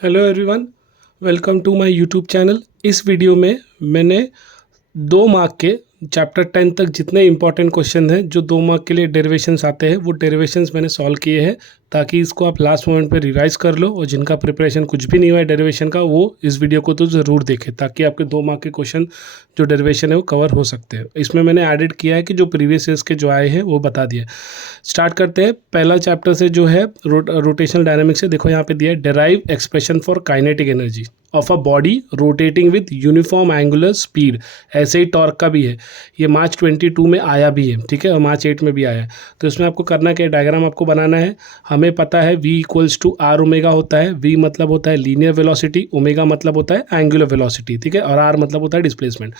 Hello everyone, welcome to my YouTube channel. इस video में मैंने 2 मार्क के चैप्टर 10 तक जितने इंपॉर्टेंट क्वेश्चन हैं जो 2 मार्क के लिए डेरिवेशंस आते हैं वो डेरिवेशंस मैंने सॉल्व किए हैं ताकि इसको आप लास्ट मोमेंट पे रिवाइज कर लो, और जिनका प्रिपरेशन कुछ भी नहीं हुआ है डेरिवेशन का वो इस वीडियो को तो ज़रूर देखें ताकि आपके 2 मार्क के क्वेश्चन जो डेरिवेशन है वो कवर हो सकते हैं। इसमें मैंने एडिट किया है कि जो प्रीवियस ईयर्स के जो आए हैं वो बता दिए। स्टार्ट करते हैं पहला चैप्टर से जो है रोटेशनल डायनामिक्स से। देखो यहाँ पे दिया है derive expression for kinetic energy of a body rotating with uniform angular speed. ऐसे ही टॉर्क का भी है, ये मार्च 22 में आया भी है, ठीक है, और मार्च 8 में भी आया है। तो इसमें आपको करना क्या है, डायग्राम आपको बनाना है। हमें पता है v equals to R omega होता है। v मतलब होता है लीनियर वेलोसिटी, ओमेगा मतलब होता है एंगुलर वेलोसिटी, ठीक है, और r मतलब होता है डिस्प्लेसमेंट।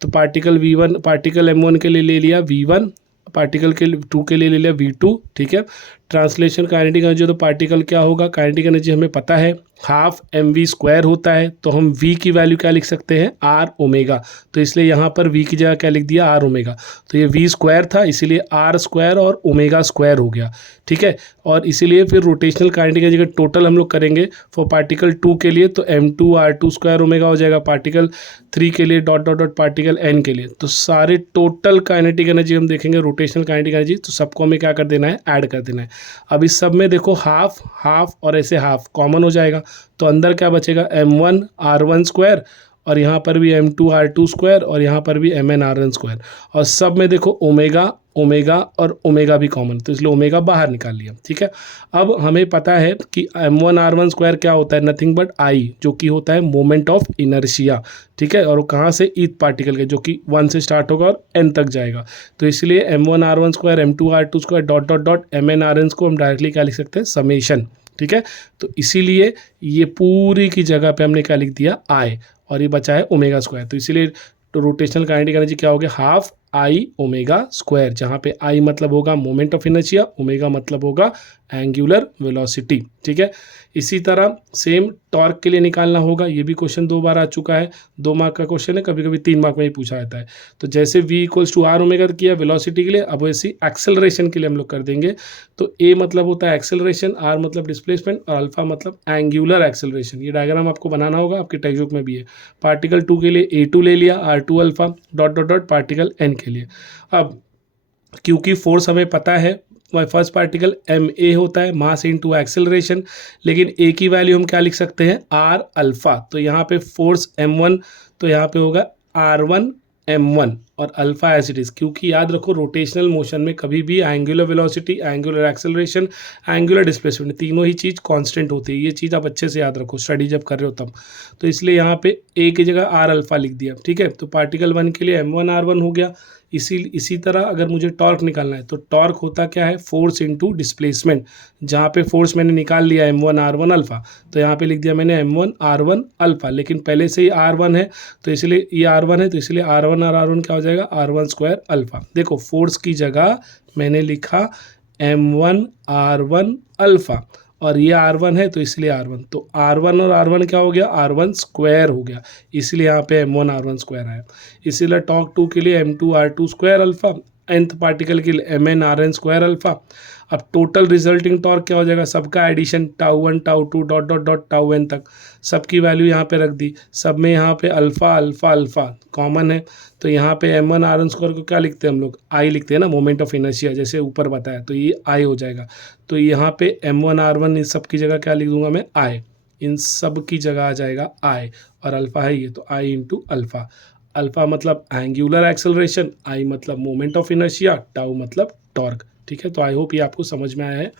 तो पार्टिकल v1, पार्टिकल m1 के लिए ले लिया v1, पार्टिकल के 2 के लिए ले लिया v2, ठीक है। ट्रांसलेशन काइनेटिक एनर्जी, तो पार्टिकल क्या होगा, काइनेटिक एनर्जी हमें पता है हाफ mv² होता है, तो हम v की वैल्यू क्या लिख सकते हैं, r ओमेगा। तो इसलिए यहाँ पर v की जगह क्या लिख दिया, r ओमेगा। तो ये v² था इसीलिए r² और ओमेगा² हो गया, ठीक है। और इसीलिए फिर रोटेशनल काइनेटिक एनर्जी का टोटल हम लोग करेंगे फॉर पार्टिकल 2 के लिए तो m2 r2² ओमेगा हो जाएगा, पार्टिकल 3 के लिए dot dot dot particle n के लिए। तो सारे टोटल काइनेटिक एनर्जी हम देखेंगे, रोटेशनल काइनेटिक एनर्जी, तो सबको हमें क्या कर देना है, ऐड कर देना है। अब इस सब में देखो हाफ हाफ और ऐसे हाफ कॉमन हो जाएगा, तो अंदर क्या बचेगा, m1 r1² और यहाँ पर भी m2 r2² और यहाँ पर भी mn r1²। और सब में देखो ओमेगा ओमेगा और ओमेगा भी कॉमन, तो इसलिए ओमेगा बाहर निकाल लिया, ठीक है। अब हमें पता है कि m1 r1² क्या होता है, नथिंग बट I, जो कि होता है मोमेंट ऑफ इनर्शिया, ठीक है। और वो कहाँ से, ईथ पार्टिकल के, जो कि 1 से स्टार्ट होगा और n तक जाएगा। तो इसलिए m1 r1² m2 r2² dot dot dot mn rn को हम डायरेक्टली क्या लिख सकते हैं, समेशन, ठीक है। तो इसीलिए ये पूरी की जगह पे हमने क्या लिख दिया, I, और ये बचा है ओमेगा²। तो इसीलिए रोटेशनल काइनेटिक एनर्जी क्या हो गया, हाफ I ओमेगा², जहाँ पे I मतलब होगा मोमेंट ऑफ इनर्शिया, ओमेगा मतलब होगा एंगुलर वेलोसिटी, ठीक है। इसी तरह सेम टॉर्क के लिए निकालना होगा, ये भी क्वेश्चन 2 बार आ चुका है, 2 मार्क का क्वेश्चन है, कभी कभी 3 मार्क में ही पूछा जाता है। तो जैसे v equals to R omega किया वेलोसिटी के लिए, अब वैसे एक्सेलरेशन के लिए हम लोग कर देंगे। तो a मतलब होता है एक्सेलरेशन, r मतलब डिस्प्लेसमेंट और अल्फा मतलब एंगुलर एक्सेलरेशन। ये डायग्राम आपको बनाना होगा, आपके टेक्स्ट बुक में भी है। पार्टिकल 2 के लिए a2 ले लिया, r2 alpha dot dot dot particle n के लिए। अब क्योंकि फोर्स हमें पता है, फर्स्ट पार्टिकल ma होता है, मास इनटू एक्सेलरेशन, लेकिन a की वैल्यू हम क्या लिख सकते हैं, r अल्फा। तो यहाँ पे फोर्स m1, तो यहाँ पे होगा r1 m1 और अल्फा एज इट इज़, क्योंकि याद रखो रोटेशनल मोशन में कभी भी angular velocity, angular acceleration, angular displacement, तीनों ही चीज़ कांस्टेंट होती है। ये चीज़ आप अच्छे से याद रखो स्टडी जब कर रहे हो तब। तो इसलिए यहाँ पे a की जगह r अल्फा लिख दिया, ठीक है। तो पार्टिकल 1 के लिए m1 r1 हो गया। इसी तरह अगर मुझे टॉर्क निकालना है तो टॉर्क होता क्या है, फोर्स इनटू डिस्प्लेसमेंट। जहाँ पे फोर्स मैंने निकाल लिया m1 r1 अल्फा, तो यहाँ पे लिख दिया मैंने m1 r1 अल्फा, लेकिन पहले से ही r1 है तो इसलिए ये r1 है, तो इसलिए r1 और r1 क्या हो जाएगा, r1² अल्फा। देखो फोर्स की जगह मैंने लिखा m1 r1 अल्फा और ये r1 है तो इसलिए r1, तो r1 और r1 क्या हो गया, r1² हो गया, इसलिए यहाँ पे m1 r1² आया। इसीलिए टॉर्क 2 के लिए m2 r2² alpha, nth particle के लिए mn rn² अल्फा। अब टोटल रिजल्टिंग टॉर्क क्या हो जाएगा, सबका addition τ1 τ2 dot dot dot τn तक, सबकी वैल्यू यहाँ पे रख दी। सब में यहाँ पे अल्फ़ा अल्फ़ा अल्फ़ा कॉमन है, तो यहाँ पे m1 r1² को क्या लिखते हैं हम लोग, I लिखते हैं ना, मोमेंट ऑफ इनर्शिया, जैसे ऊपर बताया, तो ये I हो जाएगा। तो यहाँ पे m1 r1 इस सब की जगह क्या लिख दूंगा मैं, I, इन सब की जगह आ जाएगा I, और अल्फ़ा है ये, तो I इंटू अल्फ़ा। अल्फ़ा मतलब एंगुलर एक्सेलरेशन, I मतलब मोमेंट ऑफ इनर्शिया, टाउ मतलब टॉर्क, ठीक है। तो आई होप ये आपको समझ में आया है।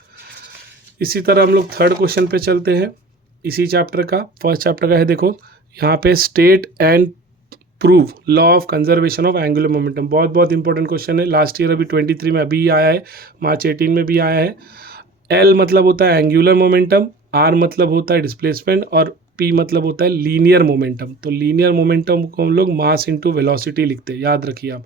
इसी तरह हम लोग थर्ड क्वेश्चन पे चलते हैं, इसी चैप्टर का, फर्स्ट चैप्टर का है। देखो यहाँ पे state and prove law of conservation of angular momentum, बहुत बहुत इंपॉर्टेंट क्वेश्चन है। लास्ट ईयर अभी 23 में अभी आया है, मार्च 18 में भी आया है। एल मतलब होता है एंगुलर मोमेंटम, आर मतलब होता है डिस्प्लेसमेंट और पी मतलब होता है लीनियर मोमेंटम। तो लीनियर मोमेंटम को हम लोग मास इनटू वेलोसिटी लिखते हैं, याद रखिए आप।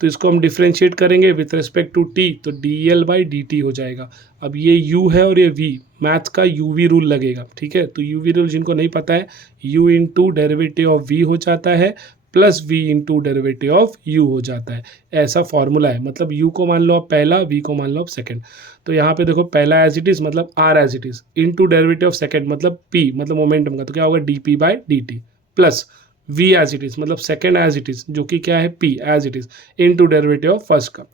तो इसको हम डिफ्रेंशिएट करेंगे विथ रिस्पेक्ट टू टी, तो dl/dt हो जाएगा। अब ये u है और ये v, मैथ्स का uv रूल लगेगा, ठीक है। तो uv रूल जिनको नहीं पता है, u into derivative of v हो जाता है plus v into derivative of u हो जाता है। ऐसा फॉर्मूला है, मतलब u को मान लो आप पहला, v को मान लो आप सेकंड। तो यहाँ पे देखो पहला एज इट इज़ मतलब r as it is, into derivative of second मतलब p मतलब मोमेंटम का, तो क्या होगा dp by dt, plus v as it is मतलब सेकंड एज इट इज़ जो कि क्या है p as it is, into derivative of first का।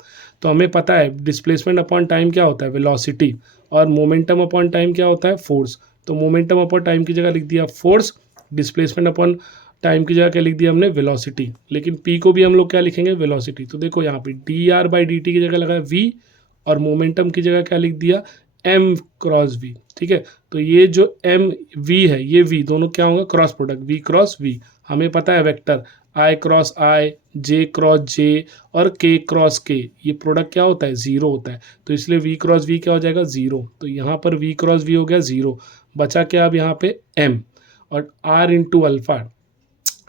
तो हमें पता है डिस्प्लेसमेंट अपॉन टाइम क्या होता है, वेलोसिटी, और मोमेंटम अपॉन टाइम क्या होता है, फोर्स। तो मोमेंटम अपॉन टाइम की जगह लिख दिया फोर्स, डिस्प्लेसमेंट अपॉन टाइम की जगह क्या लिख दिया हमने, वेलोसिटी। लेकिन p को भी हम लोग क्या लिखेंगे, वेलोसिटी। तो देखो यहाँ पे dr बाई dt की जगह लगा v, और मोमेंटम की जगह क्या लिख दिया, m क्रॉस v। ठीक है, तो ये जो m v है, ये v दोनों क्या होगा, cross product, v cross v। हमें पता है vector i cross i, j cross j और k क्रॉस k, ये प्रोडक्ट क्या होता है, जीरो होता है। तो इसलिए v क्रॉस v क्या हो जाएगा, जीरो। तो यहाँ पर v क्रॉस v हो गया जीरो, बचा क्या अब यहाँ पे m, और r इंटू अल्फा,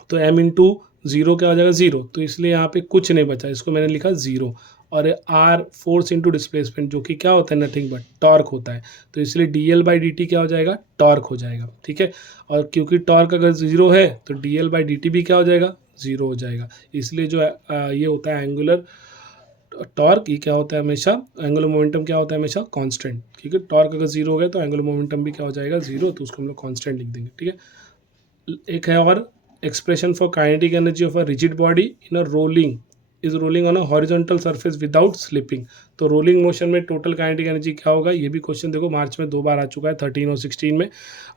तो m इंटू जीरो क्या हो जाएगा, जीरो। तो इसलिए यहाँ पे कुछ नहीं बचा, इसको मैंने लिखा जीरो। और r फोर्स इंटू डिस्प्लेसमेंट जो कि क्या होता है, नथिंग बट टॉर्क होता है। तो इसलिए dl बाई dt क्या हो जाएगा, टॉर्क हो जाएगा। ठीक है, और क्योंकि टॉर्क अगर जीरो है तो dl बाई dt भी क्या हो जाएगा, जीरो हो जाएगा। इसलिए जो ये होता है एंगुलर टॉर्क, ये क्या होता है हमेशा, एंगुलर मोमेंटम क्या होता है हमेशा, कांस्टेंट। ठीक है, टॉर्क अगर जीरो हो गया तो एंगुलर मोमेंटम भी क्या हो जाएगा, जीरो, तो उसको हम लोग कांस्टेंट लिख देंगे। ठीक है, एक है और expression for kinetic energy of a rigid body in a rolling is rolling on a horizontal surface without slipping. तो रोलिंग मोशन में टोटल काइनेटिक एनर्जी क्या होगा, ये भी क्वेश्चन देखो मार्च में 2 बार आ चुका है, 13 और 16 में।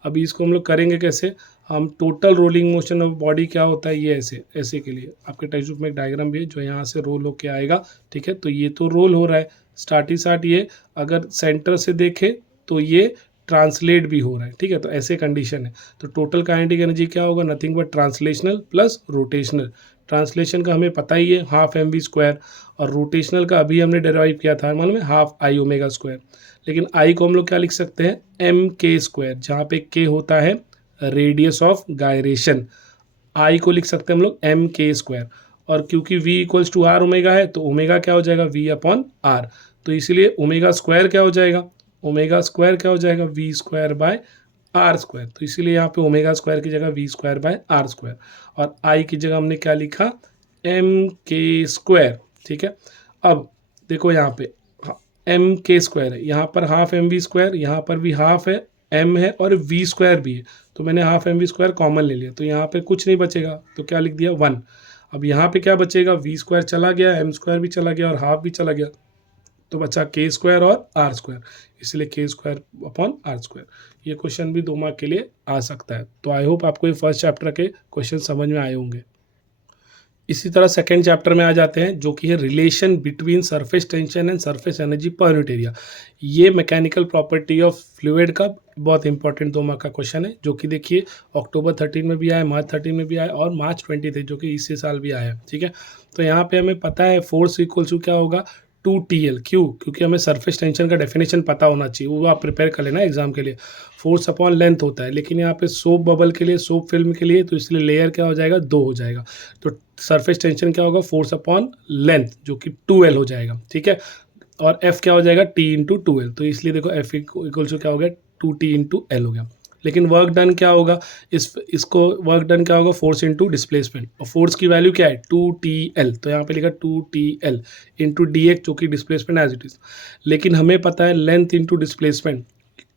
अभी इसको हम लोग करेंगे कैसे, हम total rolling motion of body क्या होता है, ये ऐसे ऐसे के लिए आपके टेक्स्ट बुक में एक डायग्राम भी है जो यहाँ से रोल होके आएगा। ठीक है, तो ये तो रोल हो रहा है स्टार्ट ही स्टार्ट, ये अगर सेंटर से देखे तो ये ट्रांसलेट भी हो रहा है। ठीक है, तो ऐसे कंडीशन है। तो टोटल काइनेटिक एनर्जी क्या होगा, nothing but translational plus rotational. Translation का हमें पता ही है हाफ एम वी स्क्वायर, और रोटेशनल का अभी हमने डेराइव किया था मालूम है, हाफ आई ओमेगा स्क्वायर। लेकिन आई को हम लोग क्या लिख सकते हैं, एम के स्क्वायर, जहाँ पे के होता है रेडियस ऑफ गायरेशन। आई को लिख सकते हैं हम लोग एम के स्क्वायर, और क्योंकि v equals to R omega है तो ओमेगा क्या हो जाएगा, v अपॉन आर। तो इसलिए ओमेगा स्क्वायर क्या हो जाएगा, ओमेगा स्क्वायर क्या हो जाएगा, V square by R square. तो इसीलिए यहाँ पे ओमेगा स्क्वायर की जगह V square by R square, और आई की जगह हमने क्या लिखा, एम के स्क्वायर। ठीक है, अब देखो यहाँ पे एम के स्क्वायर है, यहाँ पर हाफ एम वी स्क्वायर, यहाँ पर भी हाफ है, एम है और वी स्क्वायर भी है। तो मैंने half M V square common ले लिया, तो यहाँ पे कुछ नहीं बचेगा, तो क्या लिख दिया 1। अब यहाँ पे क्या बचेगा, वी स्क्वायर चला गया, एम स्क्वायर भी चला गया और हाफ भी चला गया, तो बचा के स्क्वायर और आर स्क्वायर। इसलिए K square upon R square. ये क्वेश्चन भी 2 मार्क के लिए आ सकता है। तो आई होप आपको ये फर्स्ट चैप्टर के क्वेश्चन समझ में आए होंगे। इसी तरह सेकेंड चैप्टर में आ जाते हैं जो कि है relation between surface tension and surface energy per unit area. ये मैकेनिकल प्रॉपर्टी ऑफ फ्लूइड का बहुत इंपॉर्टेंट 2 मार्क का क्वेश्चन है, जो कि देखिए अक्टूबर 13 में भी आया, मार्च 13 में भी आया और मार्च 23 जो कि इसी साल भी आया है। ठीक है, तो यहाँ पे हमें पता है फोर्स इक्वल्स टू क्या होगा, 2TL। क्यों, क्योंकि हमें सरफेस टेंशन का डेफिनेशन पता होना चाहिए, वो आप प्रिपेयर कर लेना एग्जाम के लिए। फोर्स अपॉन लेंथ होता है, लेकिन यहाँ पे सोप बबल के लिए, सोप फिल्म के लिए, तो इसलिए लेयर क्या हो जाएगा, 2 हो जाएगा। तो सरफेस टेंशन क्या होगा, फोर्स अपॉन लेंथ जो कि 2L हो जाएगा। ठीक है, और F क्या हो जाएगा, T इंटू 2L। तो इसलिए देखो F इक्वल टू क्या हो गया, 2T इंटू L हो गया। लेकिन वर्क डन क्या होगा, इसको वर्क डन क्या होगा, फोर्स इंटू डिस्प्लेसमेंट, और फोर्स की वैल्यू क्या है, 2TL। तो यहाँ पे लिखा 2TL इंटू DX जो कि डिस्प्लेसमेंट एज इट इज। लेकिन हमें पता है length into displacement,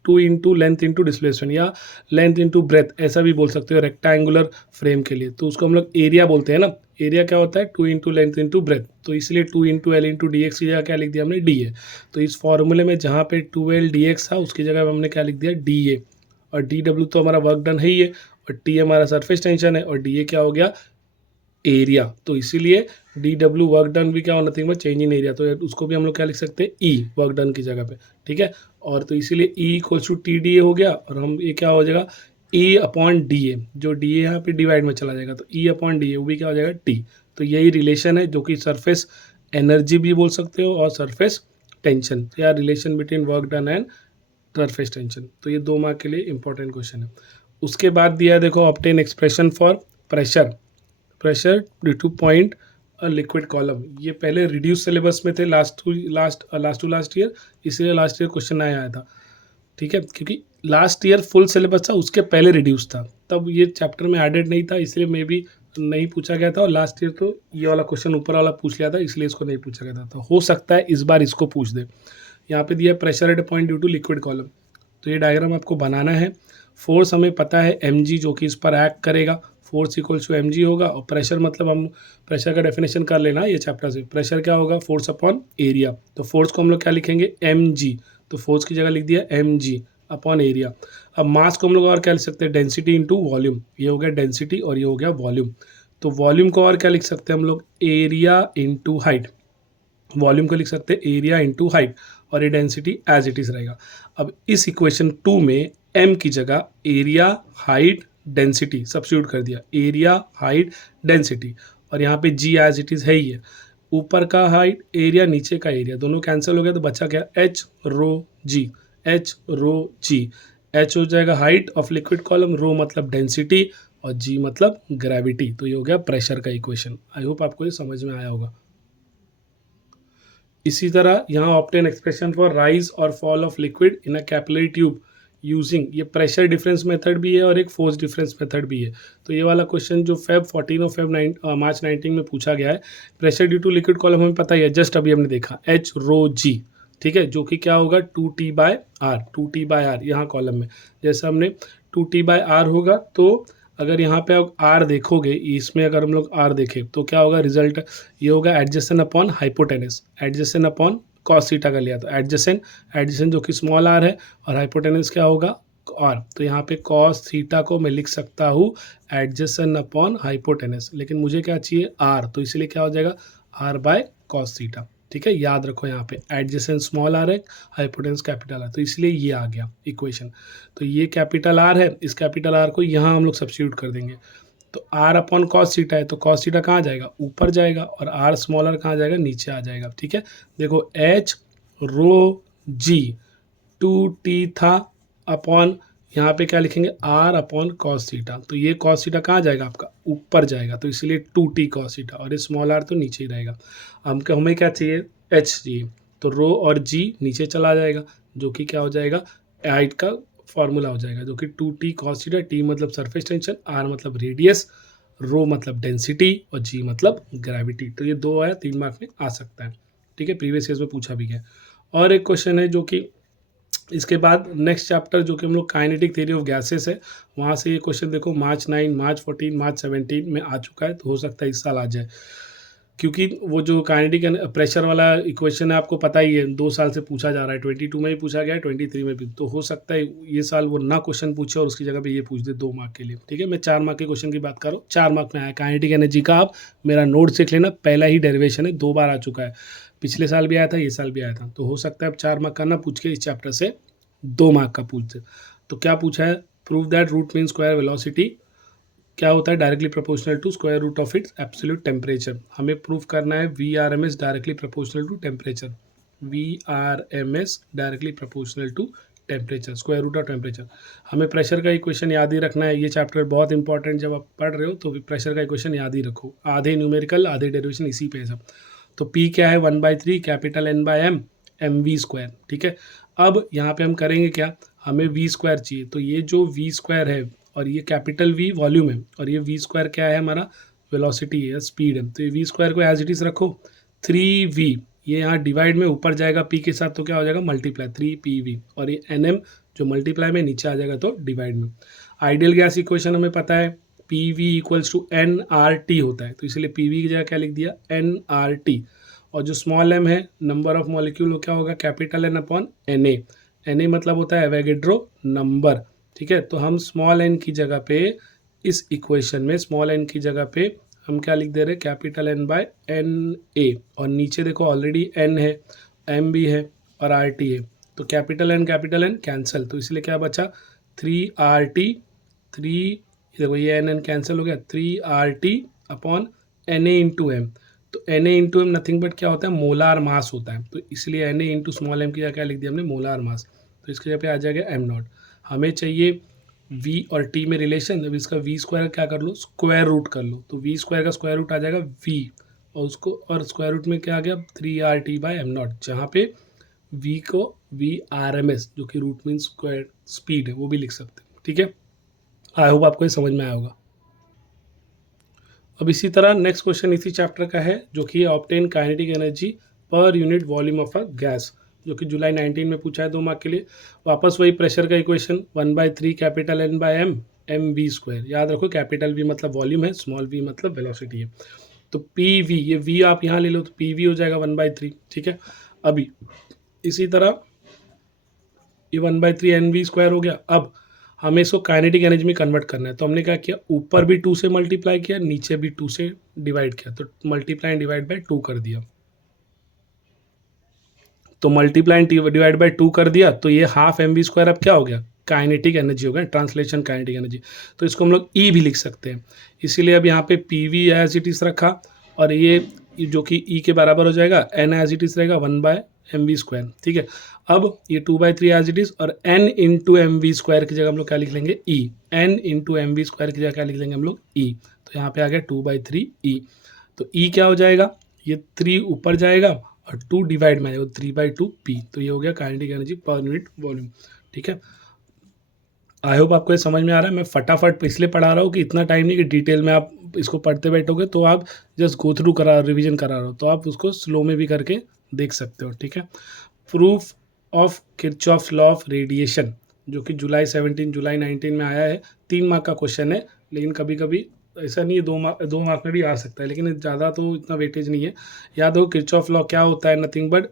2 into length into displacement, या लेंथ इंटू ब्रेथ ऐसा भी बोल सकते हो रेक्टेंगुलर फ्रेम के लिए। तो उसको हम लोग एरिया बोलते हैं ना, एरिया क्या होता है, 2 इंटू लेंथ इंटू ब्रेथ। तो इसलिए 2 into L into D x की जगह क्या लिख दिया हमने, डी ए। तो इस फॉर्मूले में जहाँ पे 2L dx था उसकी जगह हमने क्या लिख दिया, डी ए। और डी डब्ल्यू तो हमारा वर्क डन है ही है, और टी हमारा सरफेस टेंशन है, और डी ए क्या हो गया, एरिया। तो इसीलिए डी डब्ल्यू वर्क डन भी क्या हो, nothing but change in area. तो उसको भी हम लोग क्या लिख सकते हैं, ई वर्क डन की जगह पे। ठीक है, और तो इसीलिए E equals to T D A हो गया, और हम ये क्या हो जाएगा, ई अपॉन डी ए, जो डी ए यहाँ पे डिवाइड में चला जाएगा, तो ई अपॉन डी ए वो भी क्या हो जाएगा, टी। तो यही रिलेशन है जो कि सरफेस एनर्जी भी बोल सकते हो और सरफेस टेंशन, तो यार relation between work done and surface tension. तो ये 2 मार्क के लिए इंपॉर्टेंट क्वेश्चन है। उसके बाद दिया है देखो, obtain expression for pressure due two point a liquid column. ये पहले रिड्यूस सिलेबस में थे लास्ट टू लास्ट ईयर, इसलिए लास्ट ईयर क्वेश्चन आया था। ठीक है, क्योंकि लास्ट ईयर फुल सिलेबस था, उसके पहले रिड्यूस था, तब ये चैप्टर में एडेड नहीं था, इसलिए मे बी नहीं पूछा गया था, और लास्ट ईयर तो ये वाला क्वेश्चन ऊपर वाला पूछ लिया था, इसलिए इसको नहीं पूछा गया था। तो हो सकता है इस बार इसको पूछ दे। यहाँ पे दिया pressure at a point due to liquid column. तो ये डायग्राम आपको बनाना है। फोर्स हमें पता है mg जो कि इस पर एक्ट करेगा, फोर्स इक्वल्स टू mg होगा। और प्रेशर मतलब हम प्रेशर का डेफिनेशन कर लेना ये चैप्टर से। प्रेशर क्या होगा, फोर्स अपॉन एरिया। तो फोर्स को हम लोग क्या लिखेंगे, mg। तो फोर्स की जगह लिख दिया mg अपॉन एरिया। अब मास को हम लोग और क्या लिख सकते हैं, डेंसिटी इंटू वॉल्यूम। ये हो गया डेंसिटी और ये हो गया वॉल्यूम। तो वॉल्यूम को और क्या लिख सकते हैं हम लोग, एरिया इंटू हाइट। वॉल्यूम को लिख सकते हैं एरिया इंटू हाइट, और ये डेंसिटी एज इट इज रहेगा। अब इस इक्वेशन 2 में m की जगह एरिया हाइट डेंसिटी सब्स्टिट्यूट कर दिया, एरिया हाइट डेंसिटी, और यहाँ पे g एज इट इज है ही है। ऊपर का हाइट एरिया, नीचे का एरिया, दोनों कैंसिल हो गया तो बचा क्या, h रो g, h रो g। h हो जाएगा हाइट ऑफ लिक्विड कॉलम, रो मतलब डेंसिटी, और g मतलब ग्रेविटी। तो ये हो गया प्रेशर का इक्वेशन। आई होप आपको ये समझ में आया होगा। इसी तरह यहाँ ऑब्टेन एक्सप्रेशन फॉर राइज और fall of liquid in a capillary tube using, ये प्रेशर डिफरेंस मेथड भी है और एक फोर्स डिफरेंस मेथड भी है। तो ये वाला क्वेश्चन जो फेब 14 और मार्च 19 में पूछा गया है, pressure due to liquid column हमें पता ही है, जस्ट अभी हमने देखा एच रो जी, ठीक है, जो कि क्या होगा 2T/R, 2T/R यहाँ कॉलम में। जैसे हमने 2T/R होगा, तो अगर यहाँ पे आप R देखोगे, इसमें अगर हम लोग R देखें तो क्या होगा रिजल्ट, ये होगा adjacent upon hypotenuse, adjacent upon cos theta का लिया तो एडजेसेंट, एडजेसेंट जो कि स्मॉल r है, और हाइपोटेनस क्या होगा r। तो यहाँ पे कॉस थीटा को मैं लिख सकता हूँ एडजेसेंट अपॉन हाइपोटेनस, लेकिन मुझे क्या चाहिए r, तो इसलिए क्या हो जाएगा r/cos थीटा। ठीक है, याद रखो यहाँ पे एडजेसेंट स्मॉल r है, हाइपोटेनस कैपिटल है, तो इसलिए ये आ गया इक्वेशन। तो ये कैपिटल R है, इस कैपिटल R को यहाँ हम लोग सब्स्टिट्यूट कर देंगे। तो r अपॉन कॉस थीटा है, तो कॉस थीटा कहाँ जाएगा, ऊपर जाएगा, और r स्मॉलर कहाँ जाएगा, नीचे आ जाएगा। ठीक है, देखो h रो g 2T था अपॉन, यहाँ पे क्या लिखेंगे r अपॉन कॉस थीटा। तो ये कॉस थीटा कहाँ जाएगा आपका, ऊपर जाएगा, तो इसलिए 2T कॉस थीटा, और ये स्मॉल r तो नीचे ही रहेगा। हमें क्या चाहिए, h चाहिए, तो रो और g नीचे चला जाएगा, जो कि क्या हो जाएगा, हाइट का फॉर्मूला हो जाएगा, जो कि 2T कॉस थीटा, T मतलब सरफेस टेंशन, R मतलब रेडियस, रो मतलब डेंसिटी, और G मतलब ग्रेविटी। तो ये 2 आया, 3 मार्क में आ सकता है। ठीक है, प्रीवियस ईयर में पूछा भी गया। और एक क्वेश्चन है जो कि इसके बाद नेक्स्ट चैप्टर जो कि हम लोग काइनेटिक थ्योरी ऑफ गैसेस है, वहाँ से ये क्वेश्चन देखो मार्च 9, मार्च 14, मार्च 17 में आ चुका है, तो हो सकता है इस साल आ जाए, क्योंकि वो जो काइनेटिक प्रेशर वाला इक्वेशन है आपको पता ही है, 2 साल से पूछा जा रहा है, 22 में भी पूछा गया है, 23 में भी। तो हो सकता है ये साल वो ना क्वेश्चन पूछे और उसकी जगह पे ये पूछ दे 2 मार्क के लिए। ठीक है, मैं 4 मार्क के क्वेश्चन की बात कर रहा हूँ, 4 मार्क में आया काइनेटिक एनर्जी का। आप मेरा नोट सीख लेना, पहला ही डेरिवेशन है, 2 बार आ चुका है, पिछले साल भी आया था, ये साल भी आया था। तो हो सकता है अब 4 मार्क का ना पूछ के इस चैप्टर से 2 मार्क का पूछ दे। तो क्या पूछा है, prove that root mean square velocity क्या होता है, directly proportional to square root of its absolute temperature. हमें प्रूफ करना है VRMS directly proportional to temperature, VRMS directly proportional to temperature, square root of temperature. हमें प्रेशर का equation याद ही रखना है, ये चैप्टर बहुत इंपॉर्टेंट, जब आप पढ़ रहे हो तो प्रेशर का इक्वेशन याद ही रखो, आधे न्यूमेरिकल आधे डेरिवेशन इसी पे है सब। तो P क्या है, 1/3 कैपिटल N/M mv स्क्वायर। ठीक है, अब यहाँ पे हम करेंगे क्या, हमें V स्क्वायर चाहिए, तो ये जो V स्क्वायर है, और ये कैपिटल V वॉल्यूम है, और ये V स्क्वायर क्या है हमारा, वेलोसिटी है, स्पीड है। तो ये V स्क्वायर को एज इट इज रखो, 3V, ये यहाँ डिवाइड में ऊपर जाएगा P के साथ, तो क्या हो जाएगा मल्टीप्लाई 3PV, और ये NM जो मल्टीप्लाई में नीचे आ जाएगा तो डिवाइड में। आइडियल गैस इक्वेशन हमें पता है PV इक्वल्स टू nRT होता है, तो इसलिए PV की जगह क्या लिख दिया nRT। और जो स्मॉल m है, नंबर ऑफ मॉलिक्यूल क्या होगा, capital N upon Na। Na मतलब होता है एवोगैड्रो नंबर। ठीक है, तो हम स्मॉल n की जगह पे इस इक्वेशन में स्मॉल n की जगह पे हम क्या लिख दे रहे हैं, कैपिटल N/Na, और नीचे देखो ऑलरेडी n है, m भी है और RT है, तो कैपिटल N कैंसिल, तो इसलिए क्या बचा 3RT, 3, देखो ये n कैंसिल हो गया, 3RT upon Na into M. तो Na into M nothing but क्या होता है, मोलार मास होता है, तो इसलिए Na इंटू स्मॉल m की जगह क्या लिख दिया हमने, मोलार मास। तो इसकी जगह पे आ जाएगा m0। हमें चाहिए v और t में रिलेशन, जब इसका v स्क्वायर क्या कर लो, स्क्वायर रूट कर लो, तो v स्क्वायर का स्क्वायर रूट आ जाएगा v, और उसको और स्क्वायर रूट में क्या आ गया 3RT/m0, जहाँ पे v को VRMS जो कि रूट मीन स्क्वायर स्पीड है वो भी लिख सकते हैं। ठीक है, आई होप आपको ये समझ में आया होगा। अब इसी तरह नेक्स्ट क्वेश्चन इसी चैप्टर का है जो कि obtain kinetic energy per unit volume of a gas, जो कि जुलाई 19 में पूछा है 2 मार्क के लिए। वापस वही प्रेशर का equation 1/3 capital N by M M V square. याद रखो कैपिटल वी मतलब वॉल्यूम है, स्मॉल वी मतलब वेलोसिटी है। तो पी वी, ये वी आप यहाँ ले लो तो पी वी हो जाएगा 1/3, ठीक है। अभी इसी तरह ये 1/3 एन वी स्क्वायर हो गया। अब हमें इसको काइनेटिक एनर्जी में कन्वर्ट करना है, तो हमने क्या किया, ऊपर भी 2 से मल्टीप्लाई किया, नीचे भी 2 से डिवाइड किया, तो मल्टीप्लाई एंड डिवाइड बाय 2 कर दिया। तो मल्टीप्लाई एंड डिवाइड बाय 2 कर दिया, तो ये हाफ एम वी स्क्वायर अब क्या हो गया, काइनेटिक एनर्जी हो गया, ट्रांसलेशन काइनेटिक एनर्जी। तो इसको हम लोग ई भी लिख सकते हैं, इसीलिए अब यहाँ पे P V as it is रखा, और ये जो कि ई के बराबर हो जाएगा, एन एज इट इज रहेगा 1/mv², ठीक है। अब ये 2/3 एज इट इज, और n into M V square की जगह हम लोग क्या लिख लेंगे, E. n into M V square की जगह क्या लिख लेंगे हम लोग, ई। तो यहाँ पे आ गया 2/3 ई। तो ई क्या हो जाएगा, ये 3 ऊपर जाएगा और 2 डिवाइड में आएगा, 3/2 पी। तो ये हो गया kinetic energy per unit volume, ठीक है। आई होप आपको ये समझ में आ रहा है। मैं फटाफट इसलिए पढ़ा रहा हूँ कि इतना टाइम नहीं कि डिटेल में आप इसको पढ़ते बैठोगे, तो आप जस्ट गो थ्रू करा, रिवीजन करा रहे हो, तो आप उसको स्लो में भी करके देख सकते हो, ठीक है। Proof of Kirchhoff law of radiation, जो कि जुलाई 19 में आया है। 3 मार्क का क्वेश्चन है, लेकिन कभी कभी ऐसा नहीं है, 2 मार्क में भी आ सकता है, लेकिन ज़्यादा तो इतना वेटेज नहीं है। याद हो किरचॉफ लॉ क्या होता है, nothing but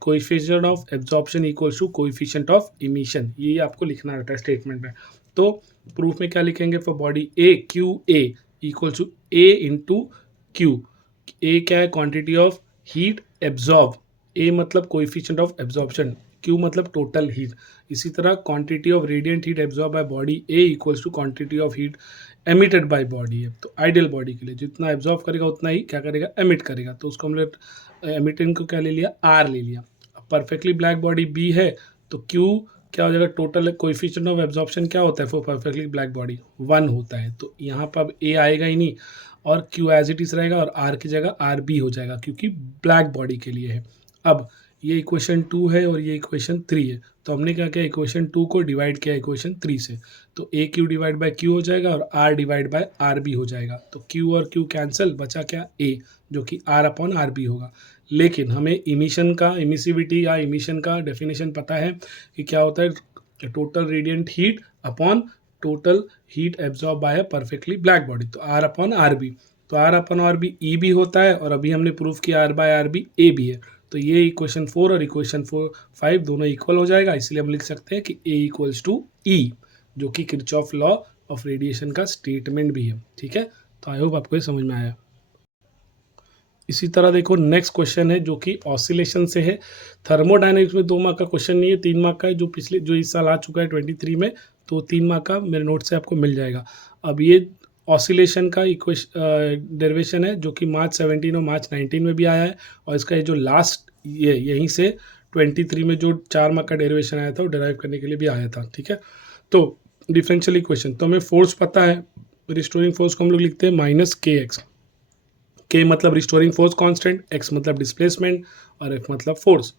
coefficient of absorption equals to coefficient of emission, ये आपको लिखना रहता है स्टेटमेंट में। तो प्रूफ में क्या लिखेंगे, for body A Q A equals to A into Q. A क्या है, quantity of heat absorb, A मतलब कोएफिशिएंट ऑफ एब्जॉर्प्शन, क्यू मतलब टोटल हीट। इसी तरह quantity of radiant heat absorb by body A equals to quantity of heat emitted by body है। तो ideal body के लिए जितना एब्जॉर्ब करेगा उतना ही क्या करेगा, एमिट करेगा। तो उसको हमने एमिटेंट को क्या ले लिया, आर ले लिया। अब परफेक्टली ब्लैक बॉडी बी है, तो क्यू क्या हो जाएगा, टोटल कोएफिशिएंट ऑफ एब्जॉर्प्शन क्या होता है फॉर परफेक्टली ब्लैक बॉडी, 1 होता है। तो यहाँ पर अब ए आएगा ही नहीं, और क्यू एज इट इज रहेगा, और आर की जगह आर बी हो जाएगा, क्योंकि ब्लैक बॉडी के लिए है। अब ये इक्वेशन 2 है और ये इक्वेशन 3 है, तो हमने क्या किया, इक्वेशन 2 को डिवाइड किया इक्वेशन 3 से। तो A Q divide by Q हो जाएगा, और R divide by R B हो जाएगा। तो क्यू और क्यू कैंसिल, बचा क्या, ए, जो कि आर अपॉन आर बी होगा। लेकिन हमें इमिशन का, इमिसिविटी या इमिशन का डेफिनेशन पता है कि क्या होता है, total radiant heat upon total heat absorb by perfectly black body, तो आर अपॉन आर बी। तो R upon R B E भी होता है, और अभी हमने प्रूफ किया R by R B A भी है। तो ये इक्वेशन 4 और इक्वेशन 5 दोनों इक्वल हो जाएगा, इसलिए हम लिख सकते हैं कि ए इक्वल्स टू ई, जो कि किरचॉफ लॉ ऑफ रेडिएशन का स्टेटमेंट भी है, ठीक है। तो आई होप आपको ये समझ में आया। इसी तरह देखो नेक्स्ट क्वेश्चन है जो कि ऑसिलेशन से है। थर्मोडायनेमिक्स में 2 मार्क का क्वेश्चन नहीं है, 3 मार्क का है, जो इस साल आ चुका है 23 में, तो 3 मार्क का मेरे नोट से आपको मिल जाएगा। अब ये ऑसिलेशन का डेरिवेशन है जो कि मार्च 17 और मार्च 19 में भी आया है, और इसका ये जो लास्ट ये यहीं से 23 में जो 4 मार्क का डेरिवेशन आया था वो डेराइव करने के लिए भी आया था, ठीक है। तो डिफरेंशियल इक्वेशन, तो हमें फोर्स पता है, रिस्टोरिंग फोर्स को हम लोग लिखते हैं माइनस के एक्स। के मतलब रिस्टोरिंग फोर्स कांस्टेंट, एक्स मतलब डिस्प्लेसमेंट, और एफ मतलब फोर्स।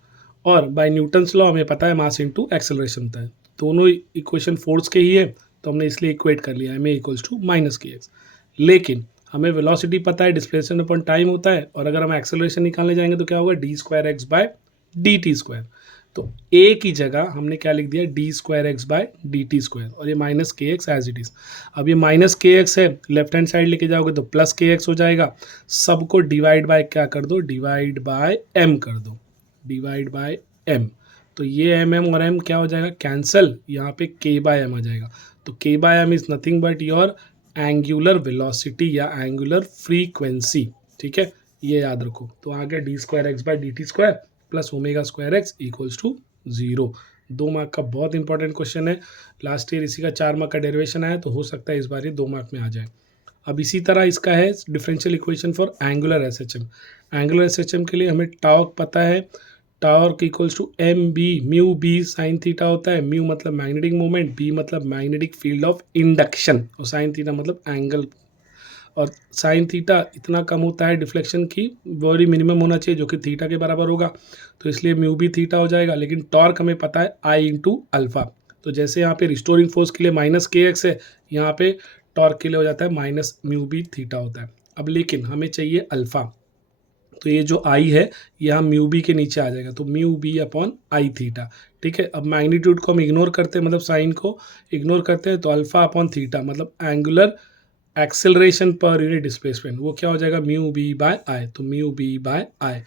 और बाय न्यूटन्स लॉ हमें पता है मास इनटू एक्सेलरेशन होता है। दोनों इक्वेशन फोर्स के ही है, तो हमने इसलिए इक्वेट कर लिया M A equals to minus K X. लेकिन हमें वेलोसिटी पता है, डिस्प्लेसमेंट अपॉन टाइम होता है, और अगर हम एक्सेलरेशन निकालने जाएंगे तो क्या होगा, d² x बाय dt²। तो ए की जगह हमने क्या लिख दिया, d² x बाय dt², और ये minus K x as it is. अब ये माइनस के एक्स है, लेफ्ट हैंड साइड लेके जाओगे तो प्लस के एक्स हो जाएगा। सबको डिवाइड बाय क्या कर दो, डिवाइड बाय एम कर दो, डिवाइड बाय एम। तो ये एम एम और एम क्या हो जाएगा, कैंसल, यहाँ पे के बाय एम आ जाएगा। तो K by M is nothing but your angular velocity या एंगुलर फ्रीक्वेंसी, ठीक है, ये याद रखो। तो आ गया d² x by dt² plus ω² x equals to 0। 2 mark का बहुत इंपॉर्टेंट क्वेश्चन है, लास्ट ईयर इसी का 4 मार्क का डेरिवेशन आया, तो हो सकता है इस बार ये 2 मार्क में आ जाए। अब इसी तरह इसका है differential equation for angular SHM. Angular SHM के लिए हमें टॉर्क पता है, torque equals to M B mu B sine theta होता है। म्यू मतलब मैग्नेटिक मोमेंट, बी मतलब मैग्नेटिक फील्ड ऑफ इंडक्शन, और साइन थीटा मतलब एंगल। और साइन थीटा इतना कम होता है डिफ्लेक्शन की बॉडी मिनिमम होना चाहिए, जो कि थीटा के बराबर होगा, तो इसलिए म्यू बी थीटा हो जाएगा। लेकिन टॉर्क हमें पता है आई इंटू अल्फा। तो जैसे यहाँ पे रिस्टोरिंग फोर्स के लिए माइनस के एक्स है, यहाँ पे टॉर्क के लिए हो जाता है माइनस म्यू बी थीटा होता है। अब लेकिन हमें चाहिए अल्फ़ा, तो ये जो आई है यहाँ म्यू बी के नीचे आ जाएगा, तो mu B upon I theta. ठीक है, अब मैग्नीट्यूड को हम इग्नोर करते हैं, मतलब साइन को इग्नोर करते हैं, तो अल्फा अपॉन थीटा मतलब angular acceleration per unit displacement, वो क्या हो जाएगा म्यू बी बाय आई, तो म्यू बी बाय आई।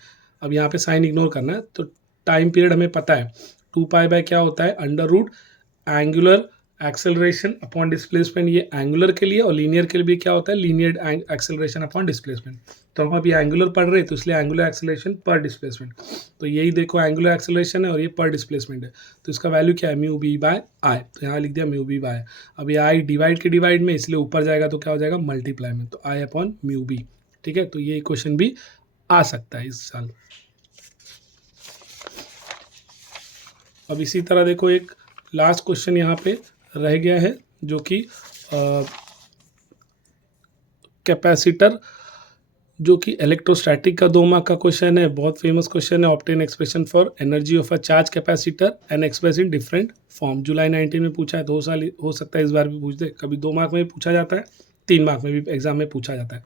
अब यहाँ पे साइन इग्नोर करना है, तो टाइम पीरियड हमें पता है 2 पाई बाय क्या होता है under root angular acceleration upon displacement, ये एंगुलर के लिए, और लीनियर के लिए भी क्या होता है लीनियर एक्सेलरेशन अपॉन डिस्प्लेसमेंट। तो हम अभी एंगुलर पढ़ रहे हैं तो इसलिए एंगुलर एक्सेलरेशन पर डिस्प्लेसमेंट, तो यही देखो एंगुलर एक्सेलरेशन है और ये पर डिस्प्लेसमेंट है, तो इसका वैल्यू क्या है म्यू बी बाय आई, तो यहाँ लिख दिया म्यू बी बाय। अब ये आई डिवाइड के डिवाइड में, इसलिए ऊपर जाएगा तो क्या हो जाएगा मल्टीप्लाई में, तो आई अपॉन म्यू बी। ठीक है, तो ये क्वेश्चन भी आ सकता है इस साल। अब इसी तरह देखो एक लास्ट क्वेश्चन यहाँ पे रह गया है जो कि कैपेसिटर, जो कि इलेक्ट्रोस्टैटिक का 2 मार्क का क्वेश्चन है, बहुत फेमस क्वेश्चन है। Obtain expression for energy of a charge capacitor and express in different form, जुलाई 19 में पूछा है, 2 साल हो सकता है इस बार भी पूछ दे, कभी 2 मार्क में भी पूछा जाता है, 3 मार्क में भी एग्जाम में पूछा जाता है।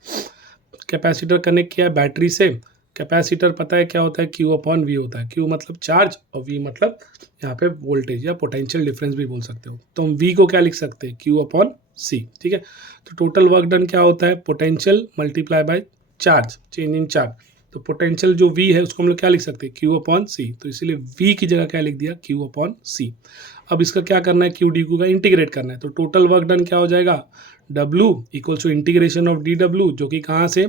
कैपेसिटर कनेक्ट किया है बैटरी से, कैपेसिटर पता है क्या होता है क्यू अपॉन वी होता है, क्यू मतलब चार्ज और वी मतलब यहाँ पे वोल्टेज या पोटेंशियल डिफरेंस भी बोल सकते हो, तो हम वी को क्या लिख सकते हैं क्यू अपॉन सी। ठीक है, तो टोटल वर्क डन क्या होता है potential multiply by charge, change in charge, तो पोटेंशियल जो वी है उसको हम लोग क्या लिख सकते हैं क्यू अपॉन सी, तो इसीलिए वी की जगह क्या लिख दिया क्यू अपॉन सी। अब इसका क्या करना है क्यू डी क्यू का इंटीग्रेट करना है, तो टोटल वर्क डन क्या हो जाएगा W equals to integration of D W, जो कि कहाँ से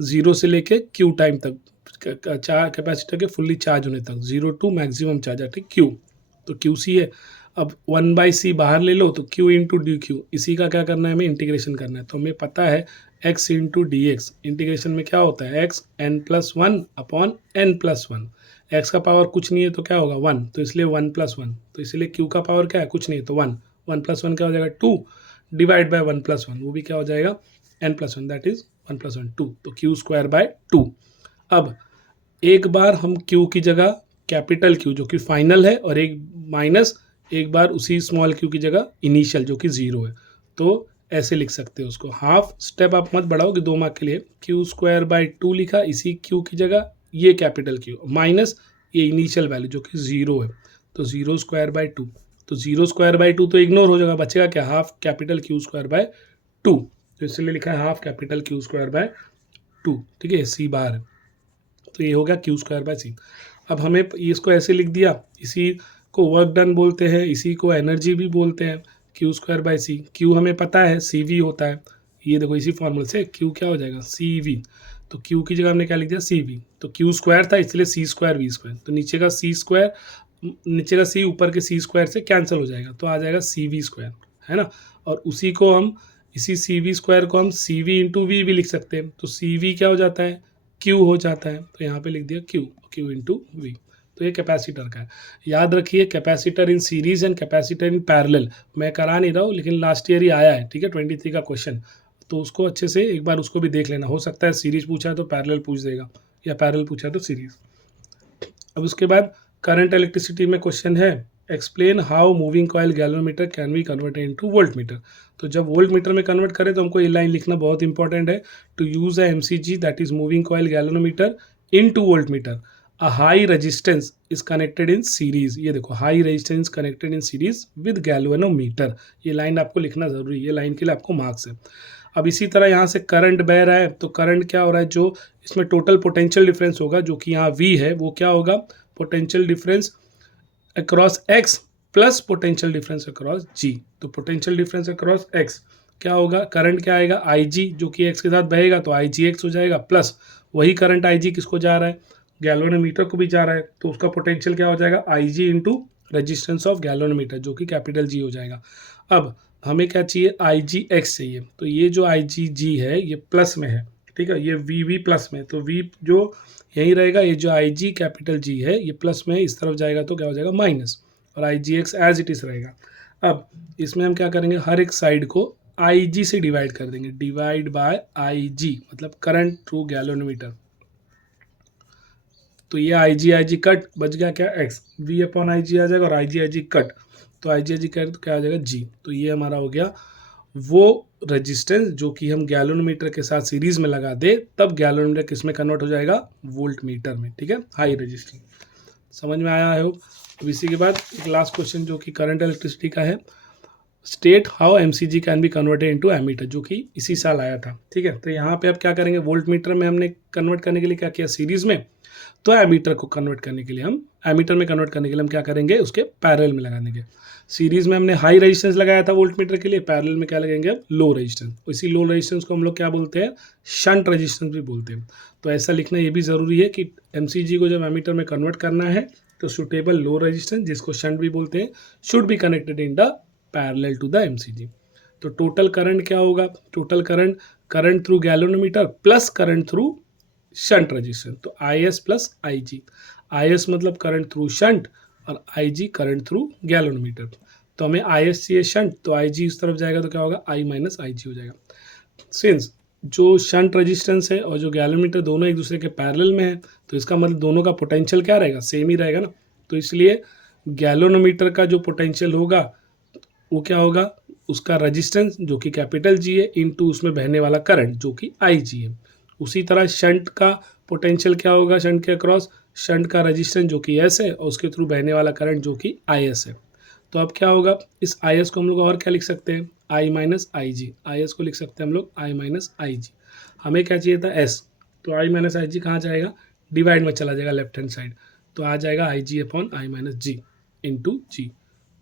0 से लेके क्यू टाइम तक कैपेसिटर के फुल्ली चार्ज होने तक, 0 टू मैक्सिमम चार्ज है क्यू, तो क्यू सी है। अब 1/c बाहर ले लो तो q इंटू डी क्यू, इसी का क्या करना है हमें इंटीग्रेशन करना है, तो हमें पता है x into D x, integration में क्या होता है x n+1 upon n+1, x का पावर कुछ नहीं है तो क्या होगा 1, तो इसलिए 1+1, तो इसलिए q का पावर क्या है कुछ नहीं है तो 1, 1+1 क्या हो जाएगा 2 डिवाइड बाय 1+1, वो भी क्या हो जाएगा n+1 दैट इज 1+1 2, तो q²/2। अब एक बार हम q की जगह कैपिटल Q जो कि फाइनल है, और एक माइनस एक बार उसी स्मॉल q की जगह इनिशियल जो कि 0 है, तो ऐसे लिख सकते हो उसको। हाफ स्टेप आप मत बढ़ाओ कि 2 मार्क के लिए, q²/2 लिखा इसी q की जगह, ये कैपिटल Q माइनस ये इनिशियल वैल्यू जो कि 0 है, तो 0²/2, तो 0²/2 तो इग्नोर हो जाएगा, बचेगा क्या हाफ कैपिटल q²/2, तो इसलिए लिखा है हाफ कैपिटल q²/2। ठीक है, सी बार है, तो ये हो गया q²/c। अब हमें इसको ऐसे लिख दिया, इसी को वर्क डन बोलते हैं, इसी को एनर्जी भी बोलते हैं, q²/c। q हमें पता है cv होता है, ये देखो इसी फॉर्मूले से q क्या हो जाएगा cv, तो q की जगह हमने क्या लिख दिया cv, तो q² था इसलिए c² v², तो नीचे का c², नीचे का c ऊपर के c² से कैंसिल हो जाएगा, तो आ जाएगा cv², है ना। और उसी को हम इसी cv² को हम cv इंटू वी भी लिख सकते हैं, तो cv क्या हो जाता है q हो जाता है, तो यहाँ पे लिख दिया q इंटू वी, तो ये कैपेसिटर का है। याद रखिए capacitor in series and capacitor in parallel, मैं करा नहीं रहा हूँ लेकिन लास्ट ईयर ही आया है, ठीक है 23 का क्वेश्चन, तो उसको अच्छे से एक बार उसको भी देख लेना, हो सकता है सीरीज पूछा है तो पैरेलल पूछ देगा, या पैरेलल पूछा है तो सीरीज। अब उसके बाद करंट इलेक्ट्रिसिटी में क्वेश्चन है explain how moving coil galvanometer can be converted into volt meter, तो जब वोल्ट मीटर में कन्वर्ट करें तो हमको ये लाइन लिखना बहुत इंपॉर्टेंट है, to use a MCG that is moving coil galvanometer into voltmeter a high resistance is connected in series, ये देखो high resistance connected in series with galvanometer, ये लाइन आपको लिखना जरूरी है, ये लाइन के लिए आपको मार्क्स है। अब इसी तरह यहाँ से करंट बह रहा है, तो करंट क्या हो रहा है, जो इसमें टोटल पोटेंशियल डिफरेंस होगा जो कि यहाँ V है, वो क्या होगा potential difference across x plus potential difference across g, तो पोटेंशियल डिफरेंस अक्रॉस x क्या होगा, करंट क्या आएगा IG जो कि x के साथ बहेगा तो IGX हो जाएगा, प्लस वही करंट IG किसको जा रहा है गैल्वेनोमीटर को भी जा रहा है, तो उसका पोटेंशियल क्या हो जाएगा IG into resistance of galvanometer जो कि कैपिटल G हो जाएगा। अब हमें क्या चाहिए IGX चाहिए, तो ये जो IGG है ये प्लस में है, ठीक है, ये VV प्लस में, तो V जो यही रहेगा, ये जो IG कैपिटल G है ये प्लस में इस तरफ जाएगा तो क्या हो जाएगा माइनस, और IGX एज इट इज रहेगा। अब इसमें हम क्या करेंगे हर एक साइड को IG से डिवाइड कर देंगे, डिवाइड बाय IG मतलब करंट थ्रू गैल्वेनोमीटर, तो ये IG कट बच गया क्या x, V अपॉन IG आ जाएगा और IG कट, तो IG कट तो क्या आ जाएगा G, तो ये हमारा हो गया वो रेजिस्टेंस जो कि हम गैलोमीटर के साथ सीरीज में लगा दे, तब गैलोमीटर किस में कन्वर्ट हो जाएगा, वोल्ट मीटर में, ठीक है, हाई रेजिस्टेंस। समझ में आया है। अब इसी के बाद एक लास्ट क्वेश्चन जो कि करंट इलेक्ट्रिसिटी का है, state how MCG can be converted into ammeter, जो कि इसी साल आया था, ठीक है। तो यहाँ पे आप क्या करेंगे, वोल्ट मीटर में हमने कन्वर्ट करने के लिए क्या किया सीरीज में, तो एमीटर को कन्वर्ट करने के लिए हम एमीटर में कन्वर्ट करने के लिए हम क्या करेंगे, उसके पैरेलल में लगा देंगे। सीरीज में हमने हाई रेजिस्टेंस लगाया था वोल्ट मीटर के लिए, पैरेलल में क्या लगेंगे अब, लो रेजिस्टेंस। इसी लो रेजिस्टेंस को हम लोग क्या बोलते हैं, शंट रेजिस्टेंस भी बोलते हैं। तो ऐसा लिखना ये भी ज़रूरी है कि एमसीजी को जब एमीटर में कन्वर्ट करना है तो सुटेबल लो रेजिस्टेंस, जिसको शंट भी बोलते हैं, should be connected in the parallel to the MCG. तो टोटल करंट क्या होगा, total current through galvanometer plus current through shunt resistance, तो IS प्लस IG। IS मतलब करंट थ्रू शंट और IG करंट थ्रू गैल्वेनोमीटर। तो हमें IS चाहिए shunt, तो IG इस तरफ जाएगा तो क्या होगा, I माइनस IG हो जाएगा। सिंस जो शंट रेजिस्टेंस है और जो गैल्वेनोमीटर दोनों एक दूसरे के पैरेलल में है, तो इसका मतलब दोनों का पोटेंशियल क्या रहेगा, सेम ही रहेगा ना। तो इसलिए गैल्वेनोमीटर का जो पोटेंशियल होगा वो क्या होगा, उसका रेजिस्टेंस जो कि कैपिटल G है इनटू उसमें बहने वाला करंट जो कि IG है। उसी तरह शंट का पोटेंशियल क्या होगा, शंट के अक्रॉस, शंट का रेजिस्टेंस जो कि S है और उसके थ्रू बहने वाला करंट जो कि IS है। तो अब क्या होगा, इस IS को हम लोग और क्या लिख सकते हैं, I माइनस IG। IS को लिख सकते हैं हम लोग I माइनस IG। हमें क्या चाहिए था S, तो I माइनस IG कहाँ जाएगा, डिवाइड में चला जाएगा लेफ्ट हैंड साइड, तो आ जाएगा IG upon I minus G into G.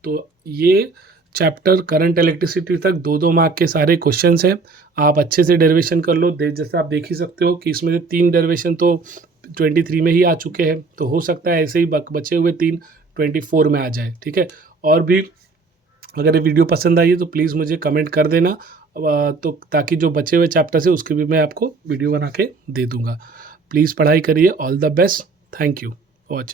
तो ये चैप्टर करंट इलेक्ट्रिसिटी तक 2-2 मार्क के सारे क्वेश्चंस हैं। आप अच्छे से डेरिवेशन कर लो। जैसे आप देख ही सकते हो कि इसमें से 3 डेरिवेशन तो 23 में ही आ चुके हैं, तो हो सकता है ऐसे ही बचे हुए 3 24 में आ जाए, ठीक है। और भी अगर ये वीडियो पसंद आई है तो प्लीज़ मुझे कमेंट कर देना, तो ताकि जो बचे हुए चैप्टर्स है उसके भी मैं आपको वीडियो बना के दे दूँगा। प्लीज़ पढ़ाई करिए। All the best. Thank you for watching.